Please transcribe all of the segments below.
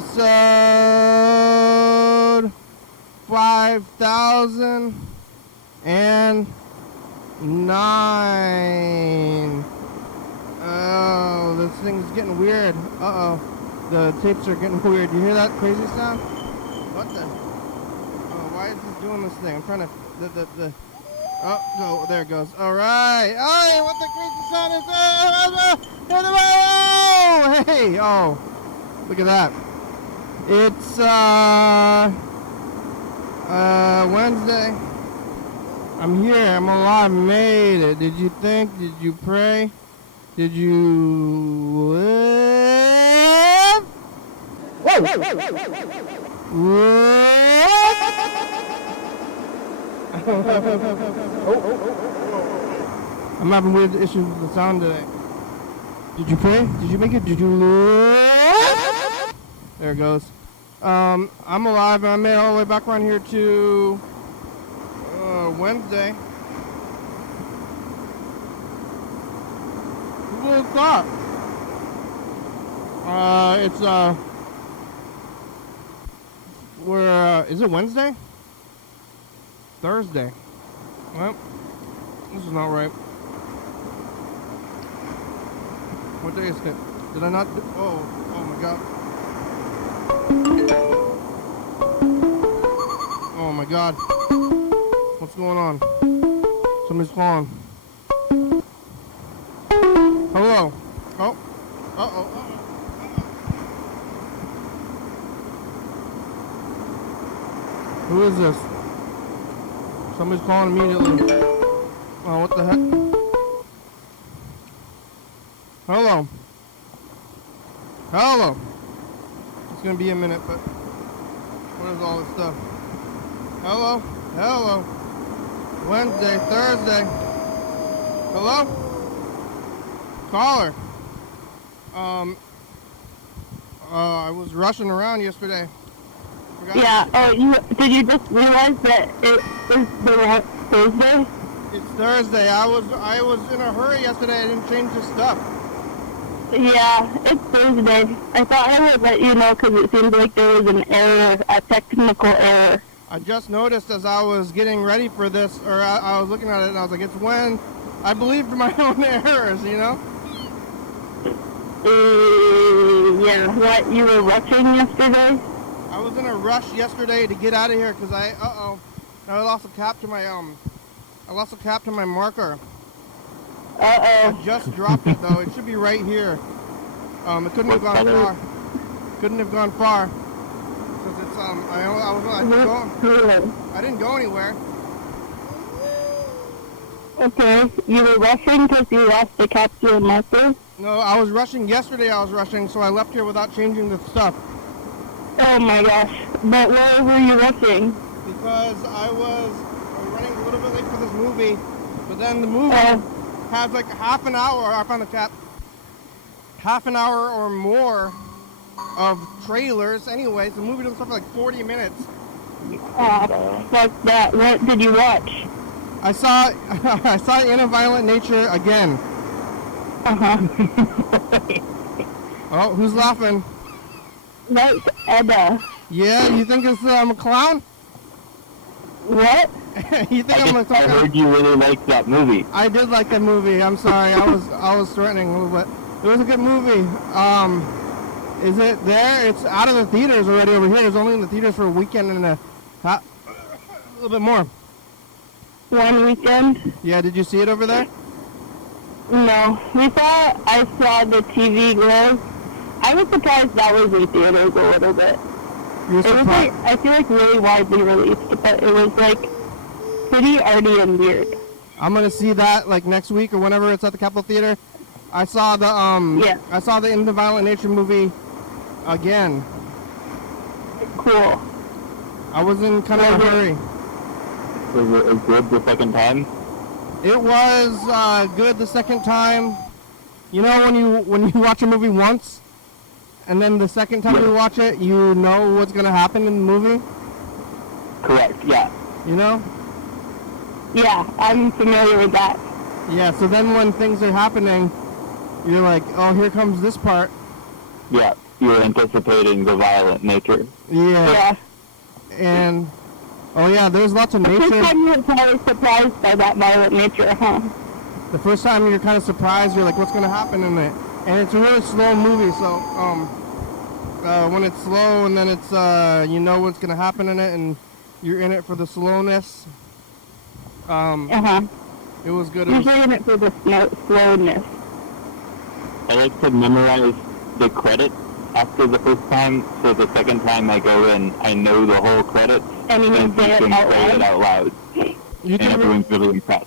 episode 5009. Oh, this thing's getting weird. Uh-oh. The tapes are getting weird. You hear that crazy sound? What the? Oh, why is this doing this thing? I'm trying to... Oh, no, there it goes. All right. Oh, what the crazy sound is that? Hey, oh. Look at that. It's, Wednesday. I'm here. I'm alive. Made it. Did you think? Did you pray? Did you live? Whoa! I'm having weird issues with the sound today. Did you pray? Did you make it? Did you live? There it goes. I'm alive, and I made it all the way back around here to Wednesday. Who would have thought? Is it Wednesday? Thursday. Well, this is not right. What day is it? Did I not do? Oh my god. Oh my god. What's going on? Somebody's calling. Hello. Oh. Uh-oh. Who is this? Somebody's calling immediately. Oh, what the heck? Hello. Hello. It's gonna be a minute, but what is all this stuff? Hello. Hello. Wednesday, Thursday. Hello? Caller. I was rushing around yesterday. Yeah, did you just realize that it is Thursday? It's Thursday. I was in a hurry yesterday. I didn't change the stuff. Yeah, it's Thursday. I thought I would let you know because it seemed like there was an error, a technical error. I just noticed as I was getting ready for this, or I was looking at it, and I was like, it's when I believed my own errors, you know? Yeah, what, you were rushing yesterday? I was in a rush yesterday to get out of here because I lost a cap to my marker. I just dropped it though. It should be right here. It couldn't have gone far. Couldn't have gone far because it's I didn't go anywhere. Okay, you were rushing because you lost the cap to your marker? No, I was rushing yesterday. So I left here without changing the stuff. Oh my gosh. But where were you rushing? Because I was running a little bit late for this movie, but then the movie has like half an hour, I found the cap, half an hour or more of trailers. Anyways, the movie doesn't start for like 40 minutes. Like that. What did you watch? I saw In a Violent Nature again. Oh, who's laughing? That's Edda. Yeah, you think I'm a clown? What? You think I'm a clown? I heard you really liked that movie. I did like that movie. I'm sorry, I was threatening a little bit. It was a good movie. Is it there? It's out of the theaters already over here. It's only in the theaters for a weekend and a little bit more. One weekend? Yeah, did you see it over there? No. I saw the TV Glow. I was surprised that was in theaters a little bit. You were surprised? I feel like really widely released, but it was like pretty arty and weird. I'm gonna see that like next week or whenever it's at the Capitol Theater. I saw the I saw the In the Violent Nature movie again. Cool. I was in kind of a hurry. Was it good the second time? It was good the second time. You know when you watch a movie once, and then the second time you watch it, you know what's gonna happen in the movie? Correct, yeah. You know? Yeah, I'm familiar with that. Yeah, so then when things are happening, you're like, oh, here comes this part. Yeah. you're anticipating the violent nature. Yeah. And, oh yeah, there's lots of The nature. first time you were probably surprised by that violent nature, huh? The first time you're kind of surprised, you're like, what's going to happen in it? And it's a really slow movie, so when it's slow and then it's, you know what's going to happen in it and you're in it for the slowness. It was good. Usually in it for the slowness. I like to memorize the credits after the first time, so the second time I go in, I know the whole credits, And you can say it out loud. You And everyone's really impressed.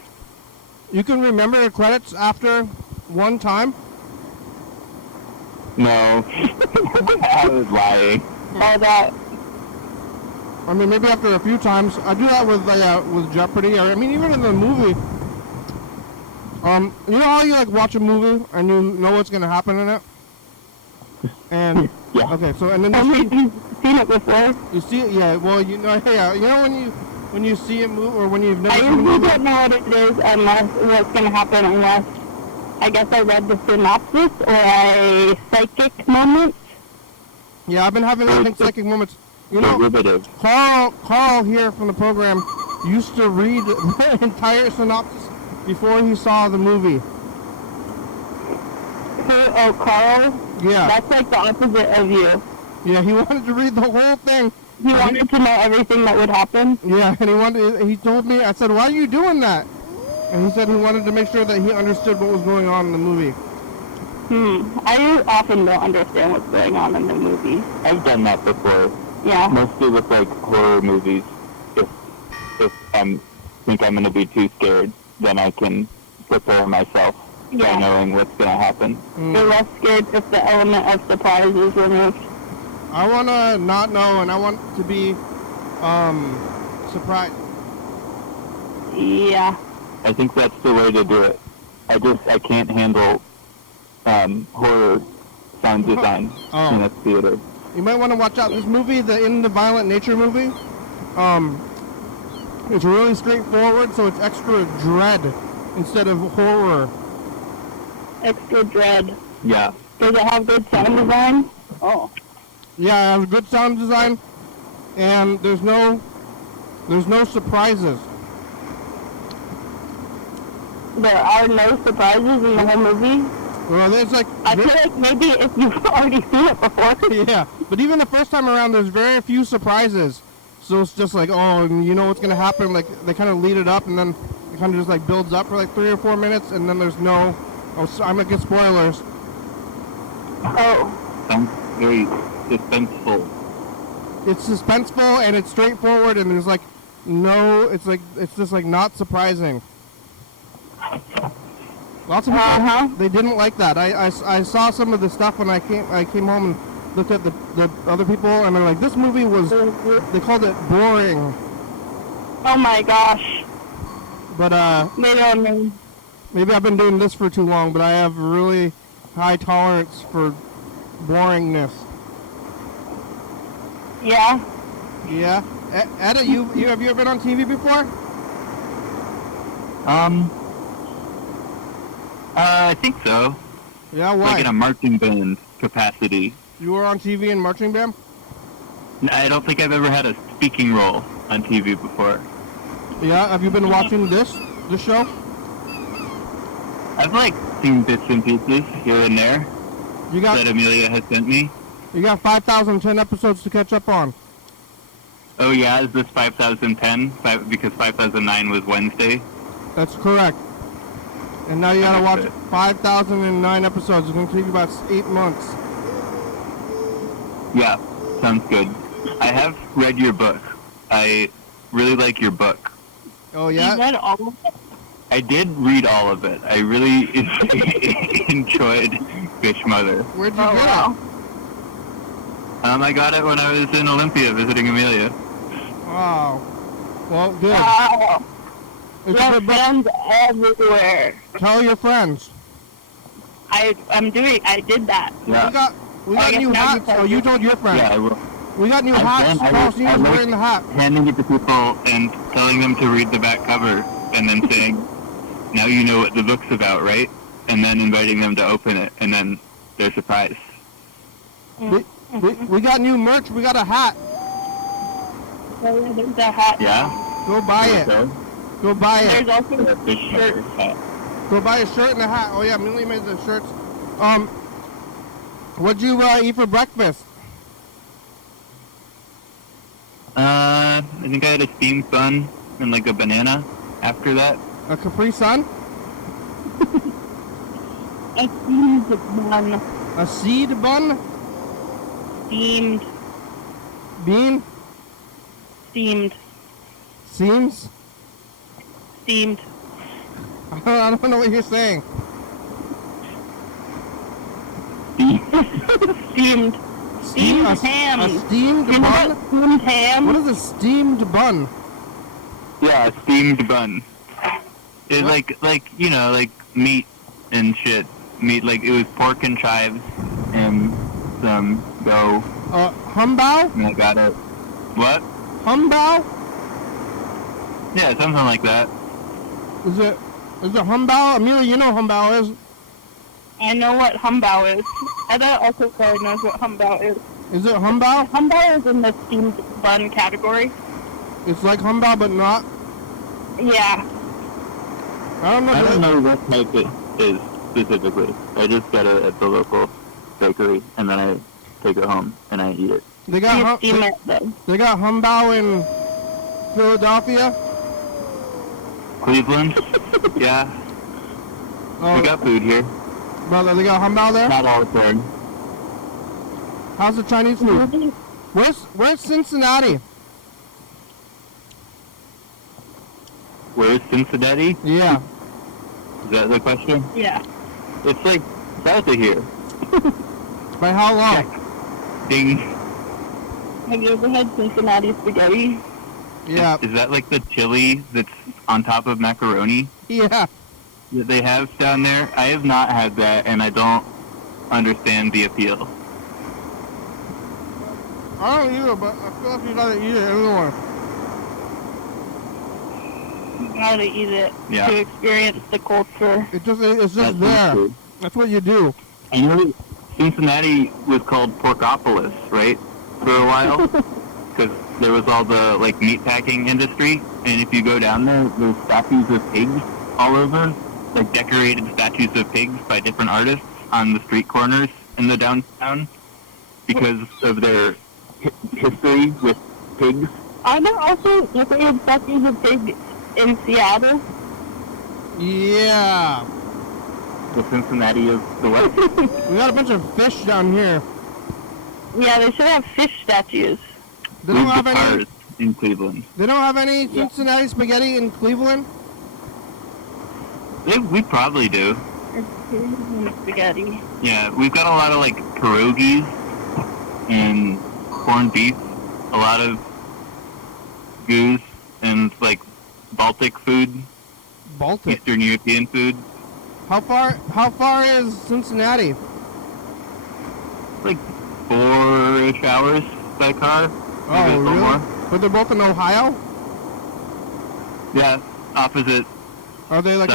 You can remember the credits after one time? No. I was lying. All that. I mean, maybe after a few times. I do that with Jeopardy. Or, I mean, even in the movie. You know how you like watch a movie and you know what's gonna happen in it? And Yeah. okay, so and then You've seen it before. you see it, yeah. Well, you know, hey, you know when you see a movie or when you've never I seen a usually movie. don't know what it is unless what's going to happen unless I guess I read the synopsis or a psychic moment. Yeah, I've been having I think psychic moments. You know, Derivative. Carl here from the program used to read the entire synopsis before he saw the movie. Oh, Carl? Yeah. That's like the opposite of you. Yeah, he wanted to read the whole thing. He wanted to know everything that would happen. Yeah, and he told me, I said, why are you doing that? And he said he wanted to make sure that he understood what was going on in the movie. I often don't understand what's going on in the movie. I've done that before. Yeah. Mostly with like horror movies. If I think I'm going to be too scared, then I can prepare myself by knowing what's going to happen. You're less scared if the element of surprise is removed. I want to not know, and I want to be surprised. Yeah. I think that's the way to do it. I can't handle horror sound design in a theater. You might want to watch out. This movie, the In the Violent Nature movie, it's really straightforward, so it's extra dread instead of horror. Extra dread. Yeah. Does it have good sound design? Oh. Yeah, it has good sound design, and there's no surprises. There are no surprises in the whole movie? Well, there's like... I feel like maybe if you've already seen it before. Yeah, but even the first time around, there's very few surprises. So it's just like, oh, you know what's going to happen. Like, they kind of lead it up, and then it kind of just like builds up for like 3 or 4 minutes, and then there's no... Oh, so I'm going to get spoilers. Oh. Sounds very suspenseful. It's suspenseful, and it's straightforward, and there's like no... It's just like not surprising. Lots of people, they didn't like that. I saw some of the stuff when I came home and looked at the other people, and they're like, this movie was, they called it boring. Oh my gosh. But maybe I've been doing this for too long, but I have really high tolerance for boringness. Yeah. Yeah. Etta, have you ever been on TV before? I think so. Yeah, why? Like in a marching band capacity. You were on TV in marching band? I don't think I've ever had a speaking role on TV before. Yeah, have you been watching this show? I've like seen bits and pieces here and there that You Amelia has sent me. got 5,010 episodes to catch up on. Oh yeah, is this 5010? Because 5009 was Wednesday. That's correct. And now you gotta watch 5,009 episodes. It's gonna take you about 8 months. Yeah, sounds good. I have read your book. I really like your book. Oh You yeah? read all of it? I did read all of it. I really enjoyed Fish Mother. Where'd you Oh, get wow. I got it when I was in Olympia visiting Amelia. it? Wow. Well, good. Wow. It's You a have good book. friends everywhere. Tell your friends. I did that. Yeah. We got guess new now you hats. tell Oh, you your- told your friends. Yeah, I will. We got new I've hats. done- I Carl like- Senior's I like- wearing the hat. Handing it to people and telling them to read the back cover and then saying, now you know what the book's about, right? And then inviting them to open it and then they're surprised. We got new merch. We got a hat. There's a hat. Yeah? Go buy it. Okay. Go buy it. There's also Yeah, a fish shirt. smoker's hat. Go buy a shirt and a hat. Oh yeah, Millie made the shirts. What'd you eat for breakfast? I think I had a steamed bun and like a banana after that. A Capri Sun? A steamed bun. A seed bun? Steamed. Bean? Steamed. Seams? Steamed. I don't know what you're saying. Steamed. Steamed A ham. steamed You know bun? what steamed ham? What is a steamed bun? Yeah, a steamed bun. It's like you know, like meat and shit. Meat, like it was pork and chives and some dough. Humbao? And I got it. What? Humbao? Yeah, something like that. Is it humbao? Amelia, you know humbao is. I know what humbao is. I bet also Claire knows what humbao is. Is it humbao? Humbao is in the steamed bun category. It's like humbao, but not. Yeah. I don't know. I don't know what type it is specifically. I just get it at the local bakery, and then I take it home and I eat it. They got You steam it though. they got humbao in Philadelphia. Cleveland? Yeah, Oh, we got food here. brother, they got humbao there. Not all the time. How's the Chinese food? Where's Cincinnati? Where's Cincinnati? Yeah. Is that the question? Yeah. It's like south of here. By how long? Ding. Have you ever had Cincinnati spaghetti? Yeah. Is that like the chili that's on top of macaroni Yeah. that they have down there? I have not had that, and I don't understand the appeal. I don't either, but I feel like you gotta eat it everywhere. You gotta eat it Yeah. to experience the culture. It's just That's there. true. That's what you do. I know Cincinnati was called Porkopolis, right, for a while, because there was all the like meatpacking industry, and if you go down there, there's statues of pigs all over, like decorated statues of pigs by different artists on the street corners in the downtown, because of their history with pigs. Are there also decorated statues of pigs in Seattle? Yeah. The Cincinnati of the West. We got a bunch of fish down here. Yeah, they should have fish statues. They don't With have the any. cars in Cleveland. They don't have any Cincinnati spaghetti in Cleveland. We probably do. Spaghetti. Yeah, we've got a lot of like pierogies and corned beef, a lot of goose and like Baltic food, Baltic. Eastern European food. How far is Cincinnati? Like 4-ish hours by car. Maybe a Oh, little really? more. But they're both in Ohio? Yeah, opposite, Are they like?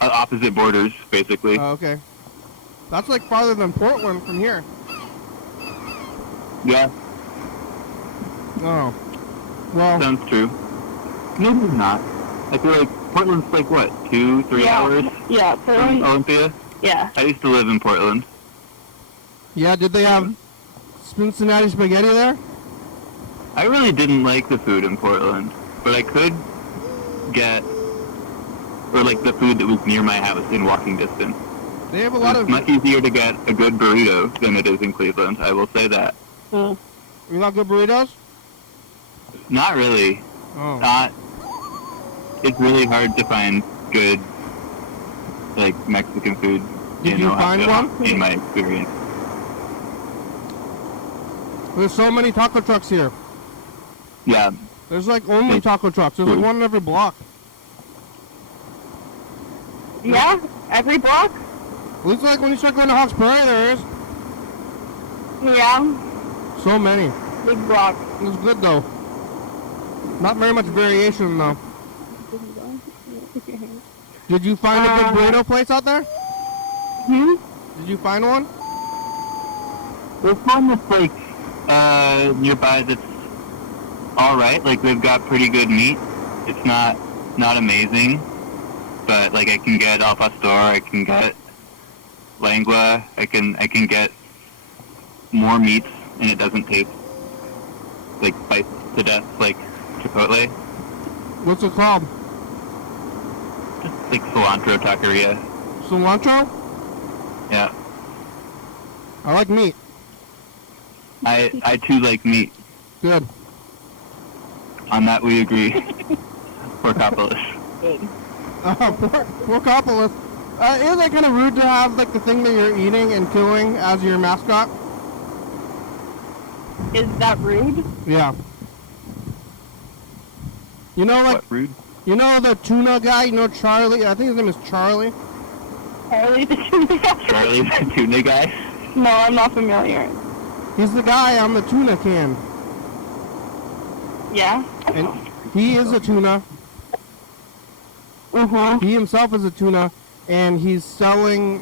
opposite borders, basically. Oh, okay. That's like farther than Portland from here. Yeah, Oh. Well, sounds true. Maybe not. I feel like Portland's like what, 2-3 hours Yeah, from Portland. Olympia? Yeah. I used to live in Portland. yeah. Did they have Cincinnati spaghetti there? I really didn't like the food in Portland, but I could get, or like the food that was near my house in walking distance. They have a lot It's of. much easier to get a good burrito than it is in Cleveland, I will say that. Hmm. You got good burritos? Not really. Oh. Not. It's really hard to find good, like, Mexican food Did in you Ohio, find one? in my experience. There's so many taco trucks here. Yeah, There's like only Hey. taco trucks. There's like one in every block. Yeah, every block? At least like when you start going to Hawks Prairie, there is. Yeah, So many. big block. It's good though. Not very much variation though. Did you find a good burrito place out there? Hmm? Did you find one? There's one that's like nearby that's all right. Like they've got pretty good meat. It's not amazing, but like I can get al pastor, I can get lengua, I can get more meats, and it doesn't taste like spiced to death like Chipotle. What's it called? Just like cilantro taqueria. Cilantro? Yeah. I like meat. I too like meat. Good. On that we agree. Porkopolis. Good. Porkopolis. Isn't it kind of rude to have like the thing that you're eating and killing as your mascot? Is that rude? Yeah. You know, like, What, rude? you know the tuna guy? You know Charlie? I think his name is Charlie. Charlie the tuna guy? Charlie the tuna guy? No, I'm not familiar. He's the guy on the tuna can. Yeah? And he is a tuna. Mm-hmm. He himself is a tuna, and he's selling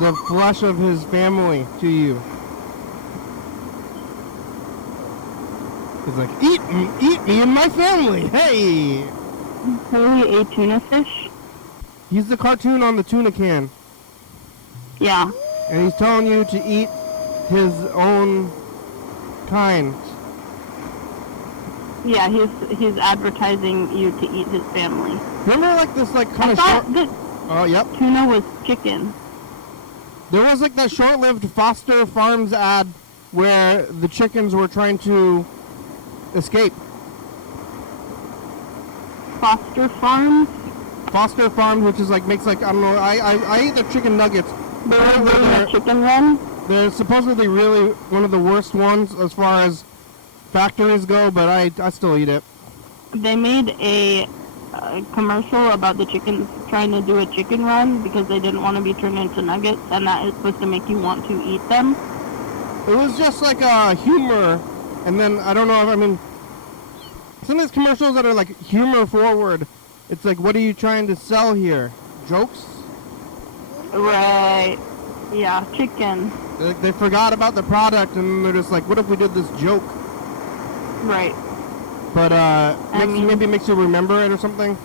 the flesh of his family to you. He's like, eat me and my family, hey! Really a tuna fish? He's the cartoon on the tuna can, Yeah. and he's telling you to eat his own kind. Yeah, he's advertising you to eat his family. Remember like this like kind I of short... thought that Oh, yep. tuna was chicken. There was like that short-lived Foster Farms ad where the chickens were trying to escape. Foster Farms? Foster Farms, which is like makes like I don't know. I eat their chicken nuggets. They're doing a chicken run? They're supposedly really one of the worst ones as far as factories go, but I still eat it. They made a commercial about the chickens trying to do a chicken run because they didn't want to be turned into nuggets, and that is supposed to make you want to eat them. It was just like humor, and then I don't know. I mean, some of these commercials that are like humor forward. It's like, what are you trying to sell here? Jokes? Right. Yeah, chicken. They forgot about the product, and they're just like, what if we did this joke? Right. But maybe it makes you remember it or something.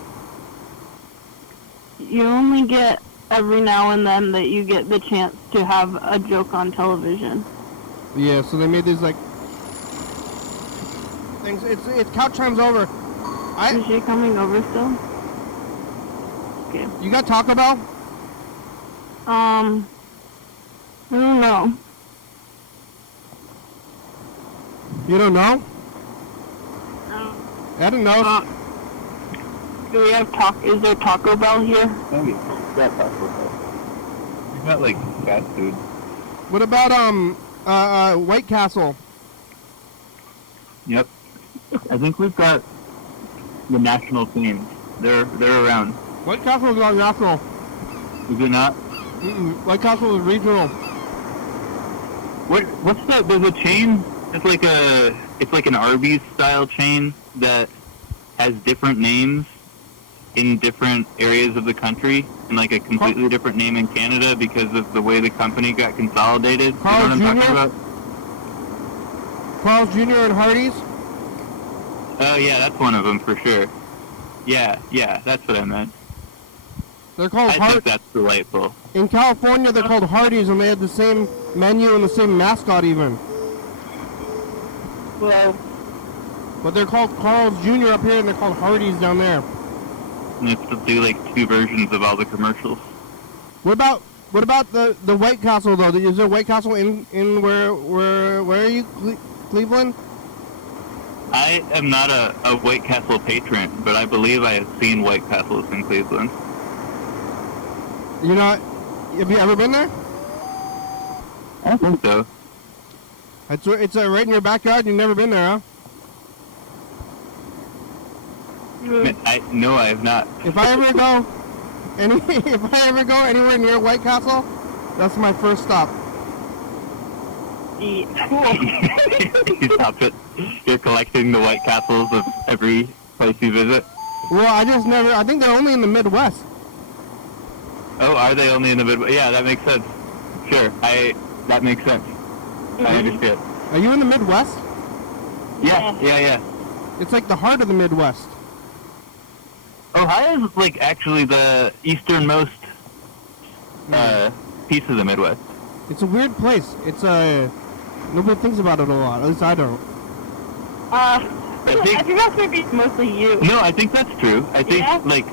You only get every now and then that you get the chance to have a joke on television. Yeah, so they made these like things. It's couch time's over. Is she coming over still? Okay. You got Taco Bell? I don't know. You don't know? I don't know. Do we have is there Taco Bell here? Maybe. Yeah, Taco Bell. We got like fast food. What about White Castle? Yep. I think we've got the national teams. They're around. White Castle is not national. Is it not? White Castle is regional. What's that? There's a chain. It's like an Arby's style chain that has different names in different areas of the country, and like a completely different name in Canada because of the way the company got consolidated. Carl's you know what I'm talking Jr.? about? Carl's Jr. and Hardee's? Oh yeah, that's one of them for sure. Yeah, that's what I meant. They're called I think that's delightful. In California, they're called Hardee's, and they had the same menu and the same mascot even. Well, But they're called Carl's Jr. up here, and they're called Hardee's down there. And it's to do like two versions of all the commercials. What about the White Castle though? Is there White Castle in where are you, Cleveland? I am not a White Castle patron, but I believe I have seen White Castles in Cleveland. You're not. Have you ever been there? I think so. It's right in your backyard. You've never been there, huh? No, I have not. If I ever go anywhere near White Castle, that's my first stop. You stop it. You're collecting the White Castles of every place you visit. Well, I think they're only in the Midwest. Oh, are they only in the Midwest? Yeah, that makes sense. Sure, that makes sense. I understand. Are you in the Midwest? Yeah. It's like the heart of the Midwest. Ohio is like actually the easternmost piece of the Midwest. It's a weird place. It's nobody thinks about it a lot. At least I don't. I think that's maybe mostly you. No, I think that's true. I think like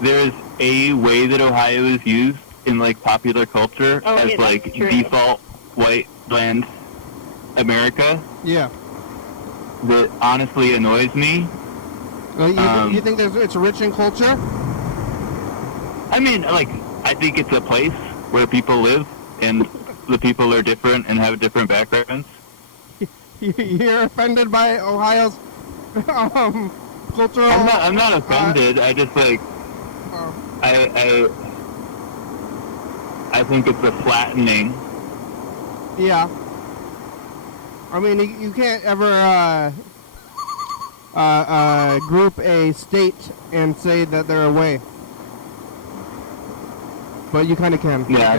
there's a way that Ohio is used in like popular culture as like default white land America. Yeah. That honestly annoys me. You think it's rich in culture? I mean, like, I think it's a place where people live, and the people are different and have different backgrounds. You're offended by Ohio's cultural... I'm not offended. I just, like, I think it's a flattening. Yeah. I mean, you can't ever group a state and say that they're away. But you kind of can, yeah. I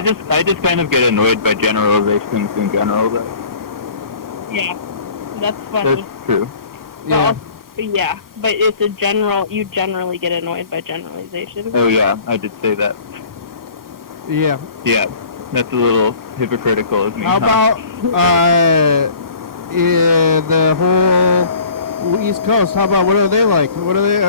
guess. I just kind of get annoyed by generalizations in general, though. Yeah, that's funny. That's true. Yeah. Yeah, but it's a general. You generally get annoyed by generalizations. Oh yeah, I did say that. Yeah. Yeah, that's a little hypocritical of me. How about the whole East Coast? How about what are they like? What are they?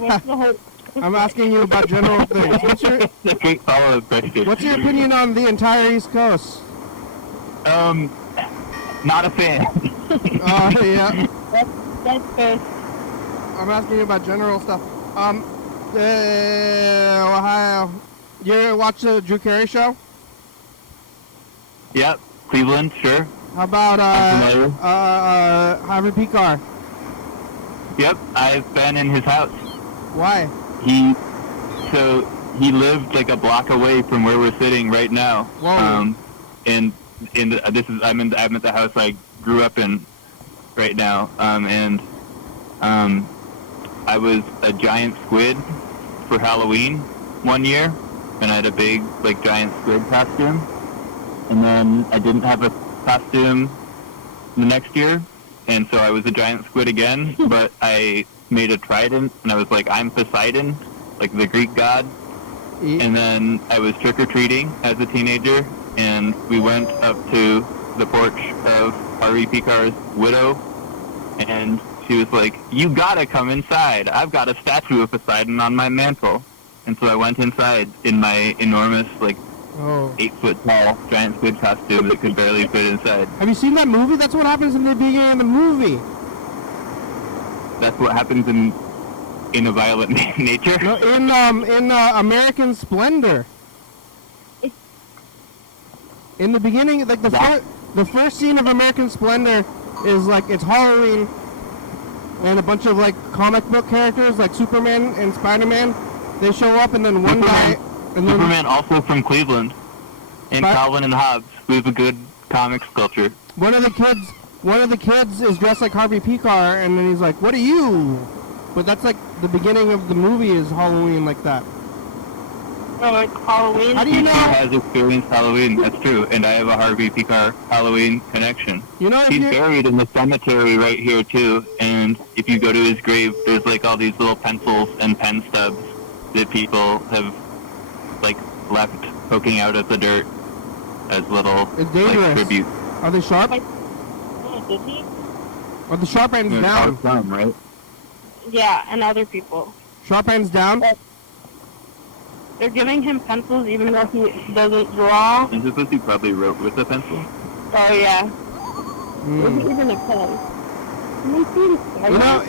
What's the whole? I'm asking you about general things. That's a great follow-up question. What's your opinion on the entire East Coast? Not a fan. Yeah. That's good. I'm asking you about general stuff. Ohio. You watch the Drew Carey show? Yep, Cleveland, sure. How about Harvey Picar? Yep, I've been in his house. Why? He lived like a block away from where we're sitting right now. Whoa. And I'm at the house I grew up in right now. I was a giant squid for Halloween one year, and I had a big like giant squid costume. And then I didn't have a costume the next year, and so I was a giant squid again, but I made a trident, and I was like, I'm Poseidon, like the Greek god. And then I was trick-or-treating as a teenager, and we went up to the porch of Harvey Picar's widow, and she was like, you gotta come inside. I've got a statue of Poseidon on my mantle. And so I went inside in my enormous, like, 8-foot-tall giant squid costume that could barely fit inside. Have you seen that movie? That's what happens in the beginning of the movie. That's what happens in a violent nature? No, in American Splendor. In the beginning, like the first scene of American Splendor is like it's Halloween, and a bunch of like comic book characters like Superman and Spider-Man, they show up, and then one guy. And then Superman also from Cleveland, and Calvin and Hobbes. We have a good comics culture. One of the kids is dressed like Harvey Picar, and then he's like, "What are you?" But that's like the beginning of the movie is Halloween like that. Oh, like Halloween? How do you know? He has experienced Halloween, that's true, and I have a Harvey Picar Halloween connection. You know, he's buried in the cemetery right here too, and if you go to his grave, there's like all these little pencils and pen stubs that people have like left poking out of the dirt as little like tributes. Are they sharp? Did he? Are the sharp ends down? Down, right? Yeah, and other people. Sharp ends down? They're giving him pencils even though he doesn't draw. I suppose he probably wrote with a pencil. Oh, yeah. Mm. Even a pen. You know,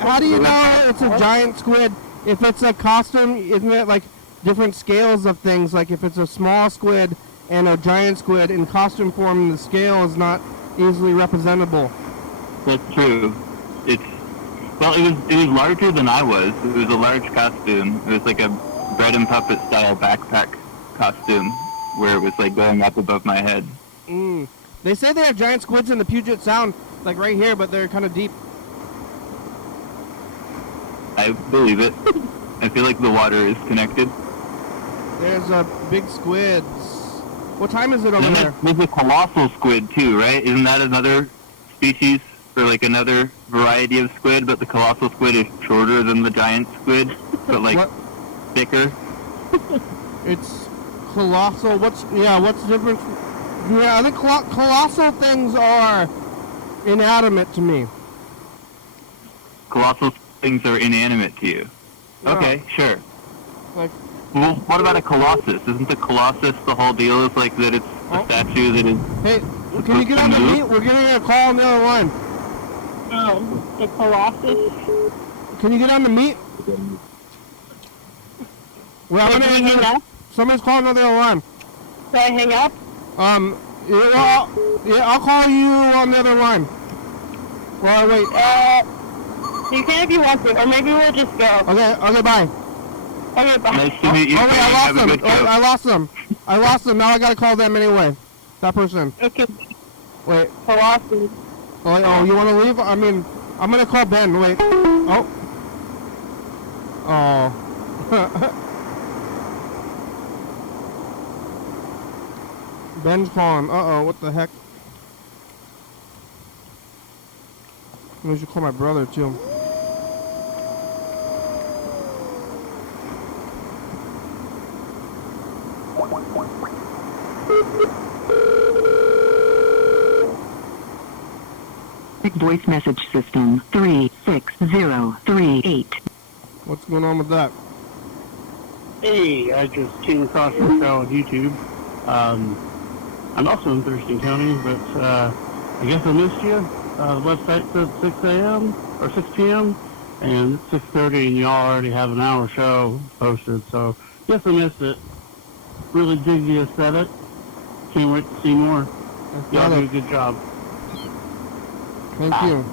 how do you know it's a giant squid? If it's a costume, isn't it like different scales of things? Like if it's a small squid and a giant squid in costume form, the scale is not easily representable. That's true. It was larger than I was. It was a large costume. It was like a bread and puppet style backpack costume where it was like going up above my head. They say they have giant squids in the Puget Sound, like right here, but they're kind of deep. I believe it. I feel like the water is connected. There's big squids. What time is it over there? There's a colossal squid too, right? Isn't that another species or like another variety of squid? But the colossal squid is shorter than the giant squid, but like What? thicker. It's colossal. What's the difference? Yeah, I think colossal things are inanimate to me. Colossal things are inanimate to you. Yeah. Okay, sure. Like, Well, what about a colossus? Isn't the colossus the whole deal? Is like that it's a statue that is... hey, can you get on the meet? We're getting a call on the other line. The Colossus. Can you get on the meet? Well, Can you hang up? somebody's calling on the other line. Can I hang up? I'll call you on the other line. Well, wait. You can if you want to, or maybe we'll just go. Okay, bye. Okay, bye. Nice to meet you. Oh, wait, Have a good show. I lost them. Now I gotta call them anyway. That person. Okay. Wait. Colossus. Oh, you wanna leave? I mean, I'm gonna call Ben. Wait. Oh. Ben's calling. Uh-oh, what the heck? I should call my brother, too. Voice message system 36038. What's going on with that? Hey, I just came across your show on YouTube. I'm also in Thurston County, but I guess I missed you. The website said 6 a.m. or 6 p.m. and it's 6:30, and y'all already have an hour show posted, so guess I missed it. Really dig the aesthetic. Can't wait to see more. Y'all do a good job. Thank you.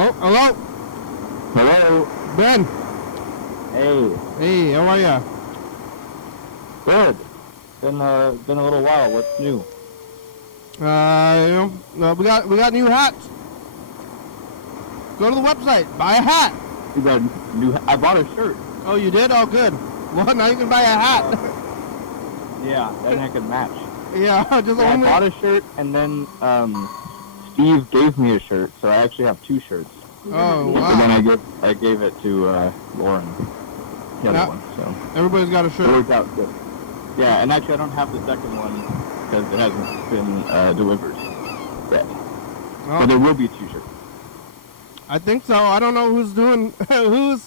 Oh, hello? Hello. Ben. Hey. Hey, how are ya? Good. Been a little while. What's new? We got new hats. Go to the website, buy a hat. You got new. I bought a shirt. Oh, you did? Oh, good. Well, now you can buy a hat. Yeah, then I could match. Yeah, just So I only. bought a shirt, and then Steve gave me a shirt, so I actually have two shirts. Oh, And then wow. I gave it to Lauren, the other Yeah. one. So Everybody's got a it shirt. worked out good. Yeah, and actually I don't have the second one because it hasn't been delivered yet. Oh, But there will be two shirts. I think so. I don't know who's doing who's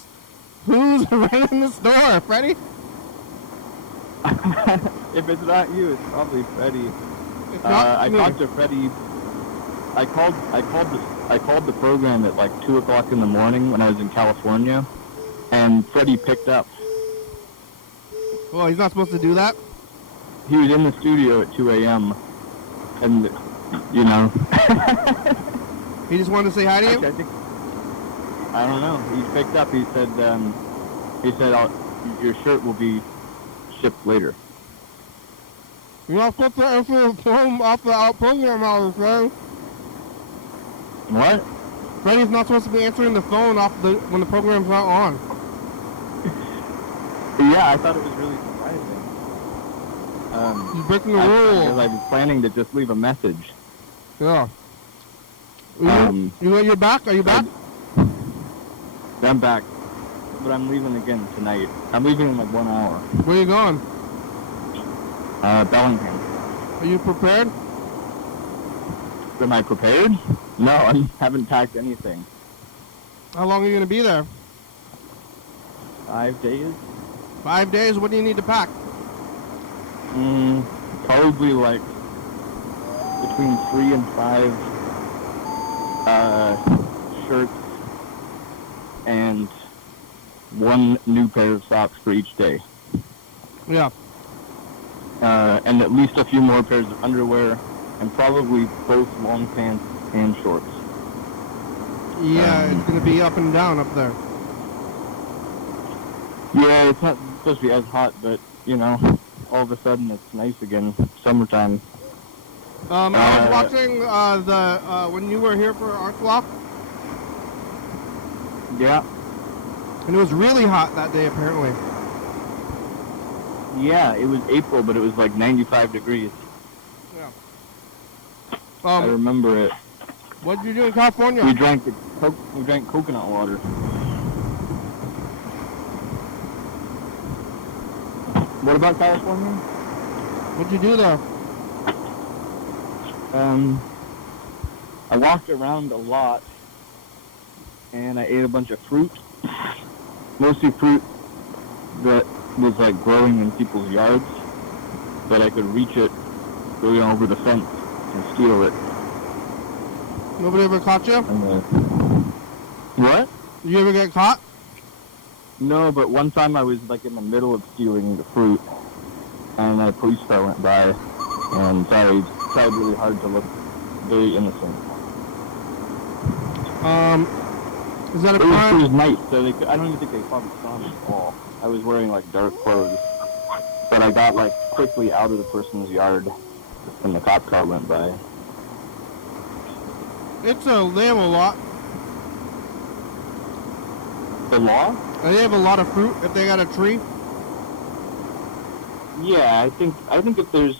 running the store, Freddie. If it's not you, it's probably Freddie. It's not I me. talked to Freddie. I called the program at like 2 o'clock in the morning when I was in California, and Freddie picked up. Well, he's not supposed to do that. He was in the studio at 2 a.m. and you know. He just wanted to say hi to Actually, you. I don't know. He picked up. He said your shirt will be shipped later. You're not supposed to answer the phone off the program hours, Freddie. What? Freddie's not supposed to be answering the phone when the program's not on. Yeah, I thought it was really surprising. He's breaking the Because rule. I was planning to just leave a message. Yeah. You're back? Are you back? I'm back, but I'm leaving again tonight. I'm leaving in like 1 hour. Where are you going? Bellingham. Are you prepared? Am I prepared? No, I haven't packed anything. How long are you going to be there? 5 days? 5 days? What do you need to pack? Probably like between 3 and 5 shirts and 1 new pair of socks for each day. Yeah. And at least a few more pairs of underwear, and probably both long pants and shorts. Yeah, it's going to be up and down up there. Yeah, it's not supposed to be as hot, but, you know, all of a sudden it's nice again, summertime. I was watching when you were here for Art Block, Yeah, and it was really hot that day apparently. yeah, it was April, but it was like 95 degrees. Yeah. I remember it. What did you do in California? We drank coconut water. What about California? What'd you do there? I walked around a lot, and I ate a bunch of fruit. Mostly fruit that was like growing in people's yards, but I could reach it going over the fence and steal it. Nobody ever caught you? What? Did you ever get caught? No, but one time I was like in the middle of stealing the fruit, and a police car went by, and I tried really hard to look very innocent. Is that a It crime? was night, so I don't even think they probably saw me at all. I was wearing like dark clothes, but I got like quickly out of the person's yard when the cop car went by. They have a lot. The law? They have a lot of fruit if they got a tree. Yeah, I think if there's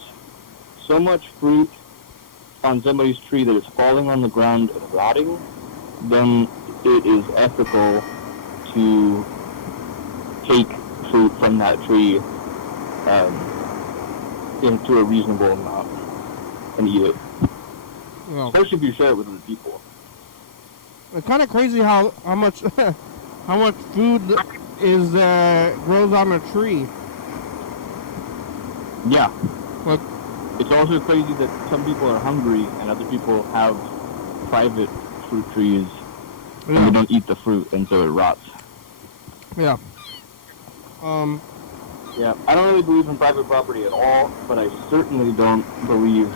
so much fruit on somebody's tree that it's falling on the ground and rotting, then it is ethical to take fruit from that tree into a reasonable amount and eat it. Well, Especially if you share it with other people. it's kind of crazy how much how much food is grows on a tree. Yeah. Like, It's also crazy that some people are hungry and other people have private fruit trees and they don't eat the fruit and so it rots. yeah. Yeah, I don't really believe in private property at all, but I certainly don't believe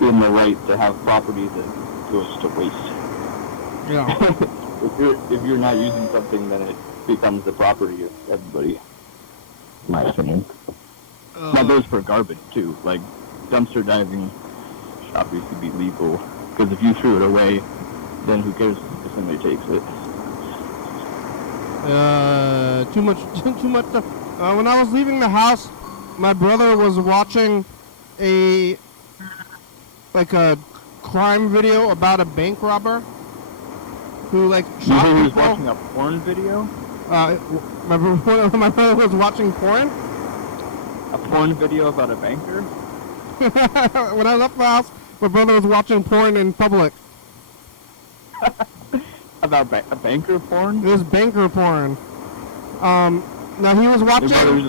in the right to have property that goes to waste. Yeah. If you're not using something, then it becomes the property of everybody, in my opinion. That goes for garbage, too. Like, dumpster diving should obviously be legal, because if you threw it away, then who cares if somebody takes it? Too much stuff. When I was leaving the house, my brother was watching a crime video about a bank robber who You shot think he was people. watching a porn video? My brother was watching porn. A porn video about a banker? When I left the house, my brother was watching porn in public. About a banker porn? It was banker porn. Now he was Your watching. brother was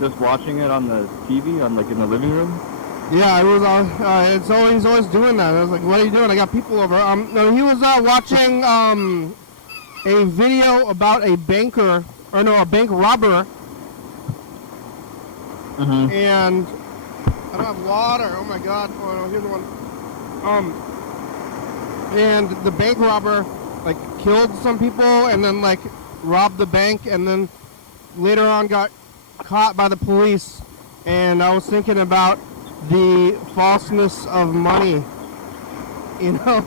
just watching it on the TV, in the living room? Yeah, it was. He's always doing that. I was like, "What are you doing? I got people over." No, he was watching a video about a bank robber. Mm-hmm. And I don't have water. Oh my God! Oh, no, here's one. And the bank robber killed some people and then robbed the bank and then later on got caught by the police. And I was thinking about the falseness of money. You know,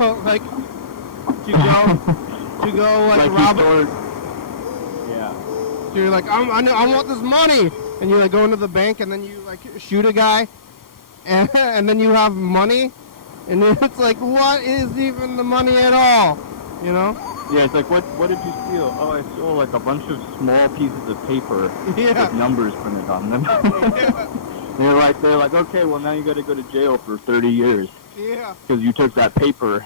to go rob. Yeah. So you're like, I want this money. And you go into the bank and then you shoot a guy, and then you have money, and it's like, what is even the money at all, you know? Yeah, it's like, what did you steal? Oh, I stole a bunch of small pieces of paper with numbers printed on them. Yeah. They're like, okay, well now you got to go to jail for 30 years. Yeah. Because you took that paper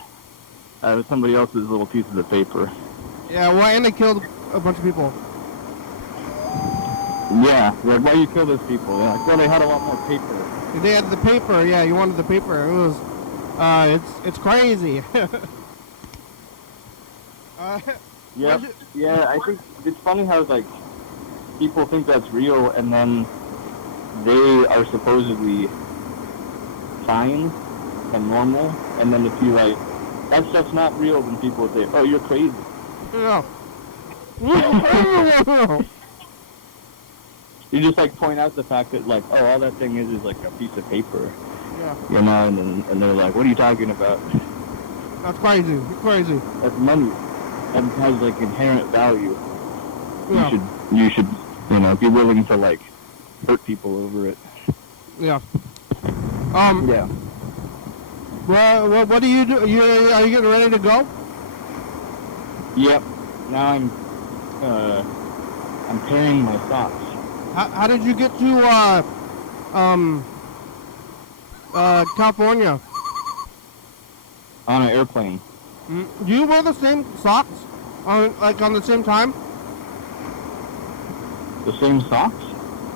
out of somebody else's little pieces of paper. Yeah. Well, and they killed a bunch of people. Yeah, like, why you kill those people? They're like, well, they had a lot more paper. They had the paper. Yeah, you wanted the paper. It was, it's crazy. Yep. Yeah, I think it's funny how people think that's real, and then they are supposedly fine and normal, and then if you that stuff's not real, then people say, oh, you're crazy. Yeah. You just like point out the fact that like, oh, all that thing is like a piece of paper. Yeah. You know, and they're like, what are you talking about? That's crazy. It's crazy. That's money. That has like inherent value. Yeah. You should, you know, be willing to like hurt people over it. Yeah. Yeah. Well, what do you do? Are you getting ready to go? Yep. Now I'm pairing my socks. How did you get to California? On an airplane. Do you wear the same socks on the same time? The same socks?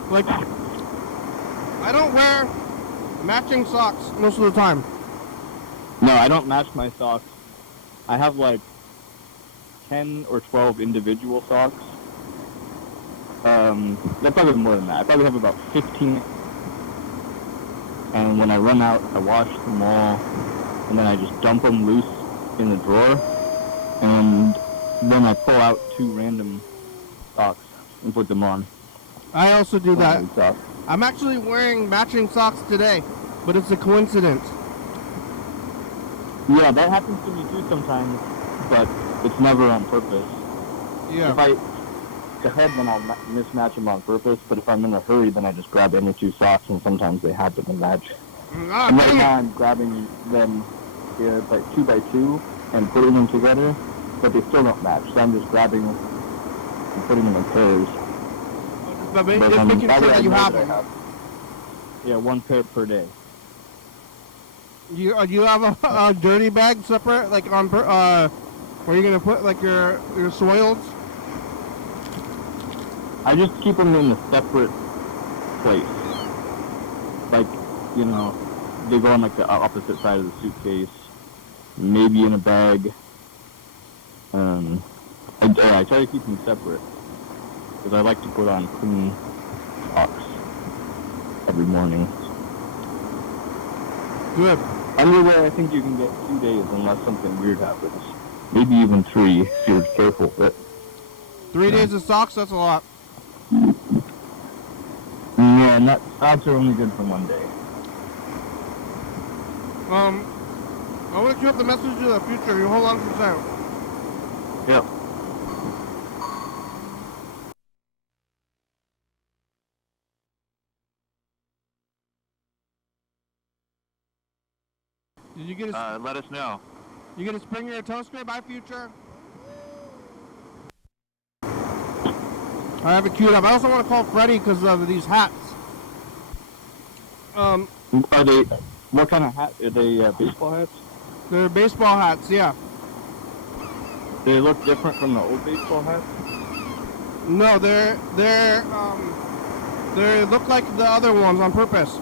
Like, I don't wear matching socks most of the time. No, I don't match my socks. I have like 10 or 12 individual socks. They're probably more than that. I probably have about 15. And when I run out, I wash them all, and then I just dump them loose in the drawer, and then I pull out 2 random socks and put them on. I also do that. I'm actually wearing matching socks today, but it's a coincidence. Yeah, that happens to me too sometimes, but it's never on purpose. Yeah. If I go ahead, then I'll mismatch them on purpose, but if I'm in a hurry, then I just grab any 2 socks, and sometimes they happen to match. And right now I'm grabbing them like 2 by 2 and putting them together, but they still don't match, so I'm just grabbing them and putting them in pairs. But just making sure that you have them. Yeah, 1 pair per day. You have a dirty bag separate, like where you're gonna put like your soils? I just keep them in a separate place. Like, you know, they go on like the opposite side of the suitcase, maybe in a bag. I try to keep them separate because I like to put on clean socks every morning. Good. Underwear, I think you can get 2 days unless something weird happens. Maybe even 3 if you're careful. But 3 days of socks, that's a lot. yeah, and socks are only good for 1 day. I want to queue up the message to the future. You hold on for a second. Yep. Did you get a Let us know. you get a Springer toaster by future? I have it queued up. I also want to call Freddie because of these hats. Are they? What kind of hat? Are they baseball hats? They're baseball hats, yeah. They look different from the old baseball hats? No, they look like the other ones on purpose.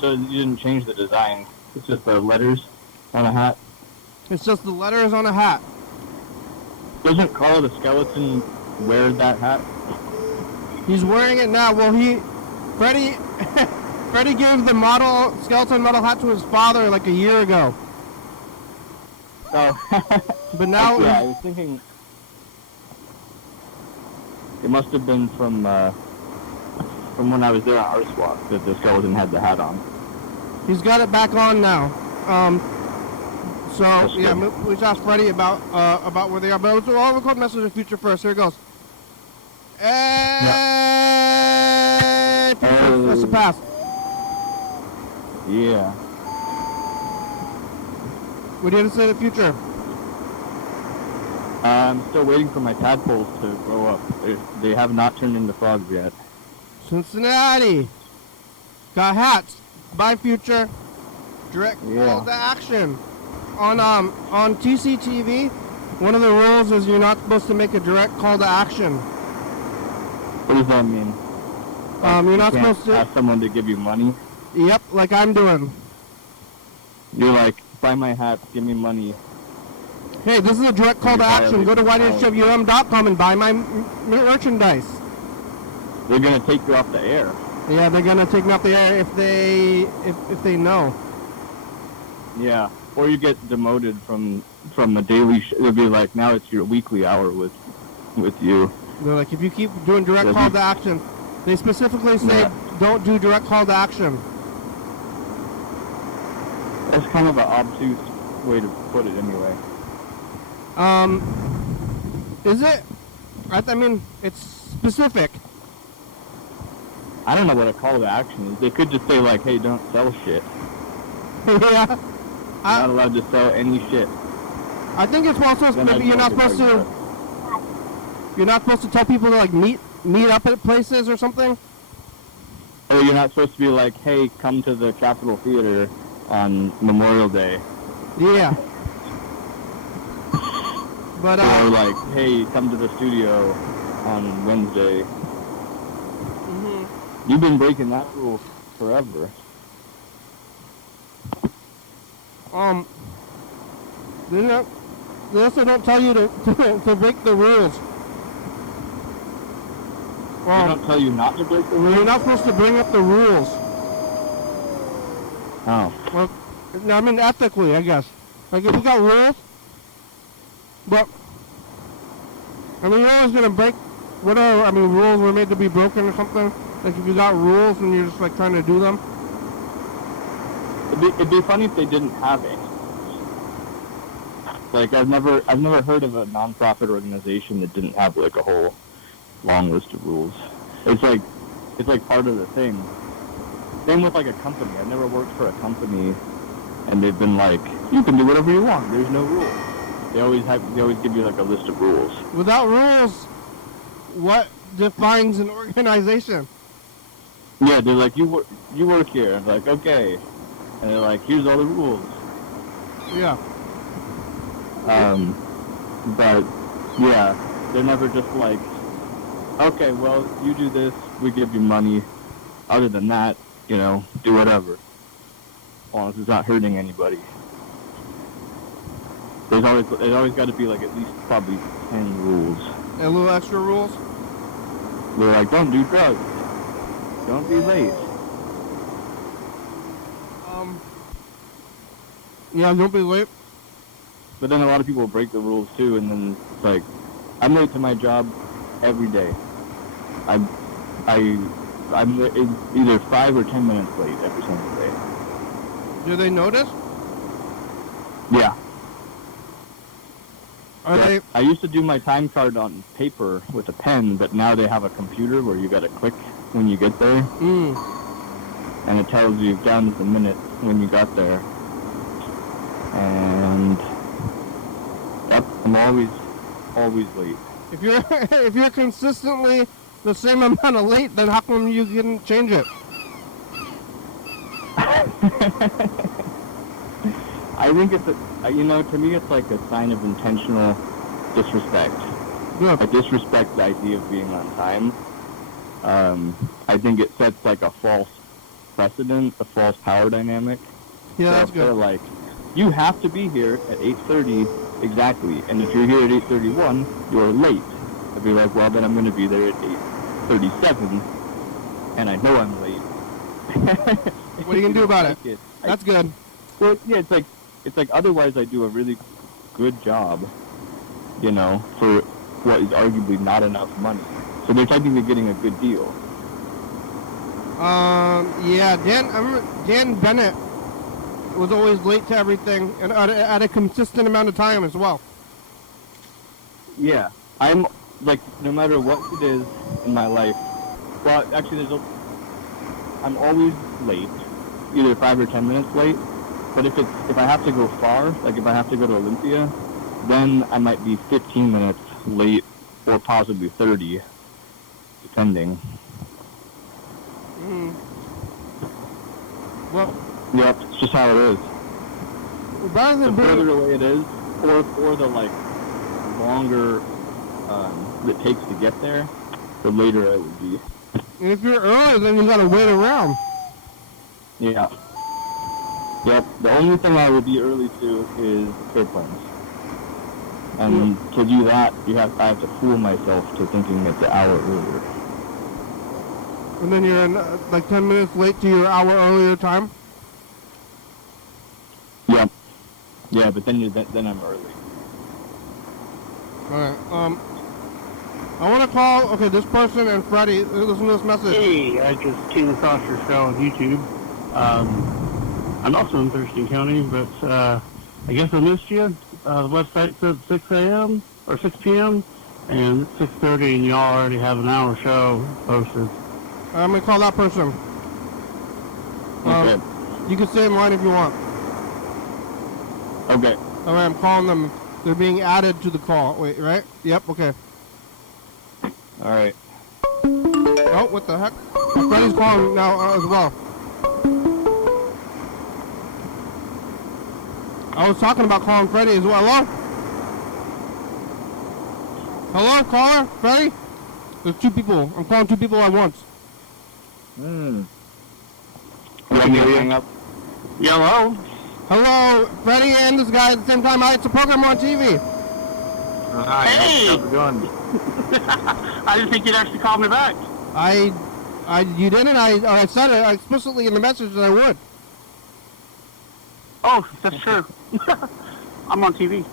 So you didn't change the design. It's just the letters on a hat. It's just the letters on a hat. Doesn't Carl the Skeleton wear that hat? He's wearing it now. Well, Freddie gave the skeleton model hat to his father like a year ago. Oh. But now... Yeah, I was thinking... It must have been from when I was there on Arts Walk that the skeleton had the hat on. He's got it back on now. So, yeah, we just asked Freddie about where they are. But I'll record message in the future first. Here it goes. Hey, that's a pass. Yeah. What do you have to say in the future? I'm still waiting for my tadpoles to grow up. They have not turned into frogs yet. Cincinnati. Got hats. Bye, future. Direct call to action. On TCTV, one of the rules is you're not supposed to make a direct call to action. What does that mean? You're not supposed to ask someone to give you money. Yep, like I'm doing. You're like, buy my hat, give me money. Hey, this is a direct call to action. Go to YDHWM.com and buy my merchandise. They're gonna take you off the air. Yeah, they're gonna take me off the air if they know. Yeah, or you get demoted from the daily. It'll be like now it's your weekly hour with you. They're like, if you keep doing direct call to action, they specifically say don't do direct call to action. That's kind of an obtuse way to put it anyway. Is it? I mean, it's specific. I don't know what a call to action is. They could just say like, hey, don't sell shit. Yeah. You're not allowed to sell any shit. I think it's also you're not supposed to. You're not supposed to tell people to like meet up at places or something. Or you're not supposed to be like, hey, come to the Capitol Theater on Memorial Day. Yeah. But or like, hey, come to the studio on Wednesday. Mm-hmm. You've been breaking that rule forever. They also don't tell you to break the rules. They don't tell you not to break the rules? You're not supposed to bring up the rules. Oh. Well, I mean, ethically, I guess. Like, if you got rules, but, I mean, you're always going to break whatever, I mean, rules were made to be broken or something. Like, if you got rules and you're just, like, trying to do them. It'd be funny if they didn't have any. Like, I've never heard of a non-profit organization that didn't have, like, a whole long list of rules. It's like part of the thing. Same with like a company. I've never worked for a company and they've been like, you can do whatever you want. There's no rules. They always give you like a list of rules. Without rules, what defines an organization? Yeah, they're like, you work here. I'm like, okay. And they're like, here's all the rules. Yeah. But yeah, they're never just like, okay, well, you do this, we give you money. Other than that, you know, do whatever. As long as it's not hurting anybody. There's always got to be like at least probably 10 rules. And a little extra rules? They're like, don't do drugs. Don't be late. Yeah, don't be late. But then a lot of people break the rules too, and then it's like, I'm late to my job every day. I'm either 5 or 10 minutes late every single day. Do they notice? Yeah. I used to do my time card on paper with a pen, but now they have a computer where you gotta click when you get there. And it tells you down to the minute when you got there. And yep, I'm always late. If you're consistently the same amount of late, then how come you didn't change it? I think it's to me it's like a sign of intentional disrespect. Yeah. I disrespect the idea of being on time. I think it sets like a false precedent, a false power dynamic. Yeah, so that's they're good. like, you have to be here at 8:30 exactly, and if you're here at 8:31, you're late. I'd be like, well, then I'm going to be there at 8:37, and I know I'm late. What are you going to do about it? That's good. Well, yeah, it's like otherwise I do a really good job, you know, for what is arguably not enough money. So they're technically getting a good deal. Yeah, I remember Dan Bennett was always late to everything, and at a consistent amount of time as well. Yeah, I'm, like, no matter what it is in my life, well, actually, I'm always late, either 5 or 10 minutes late, but if I have to go far, like if I have to go to Olympia, then I might be 15 minutes late, or possibly 30, depending. Well, Yep, it's just how it is. rather The than further away it is, or the, like, longer it takes to get there, the later it would be. and if you're early, then you gotta wait around. Yeah. Yep, the only thing I would be early to is airplanes. And to do that, I have to fool myself to thinking it's an hour earlier. And then you're like 10 minutes late to your hour earlier time. Yep. Yeah, but then I'm early. Alright, I want to call, okay, this person and Freddie. Listen to this message. Hey, I just came across your show on YouTube. I'm also in Thurston County, but I guess I missed you. The website said 6 a.m. or 6 p.m. and it's 6:30, and y'all already have an hour show posted. I'm going to call that person. Okay. You can stay in line if you want. Okay. All right, I'm calling them. They're being added to the call. Wait, right? Yep, okay. All right. Oh, what the heck? My Freddie's calling now as well. I was talking about calling Freddie as well. Hello? Hello, caller? Freddie? There's two people. I'm calling two people at once. You want me to hang up? Hello? Hello, Freddie and this guy at the same time. It's a program on TV. Hi. Hey! How's it going? I didn't think you'd actually call me back. You didn't. I said it explicitly in the message that I would. Oh, that's true. I'm on TV.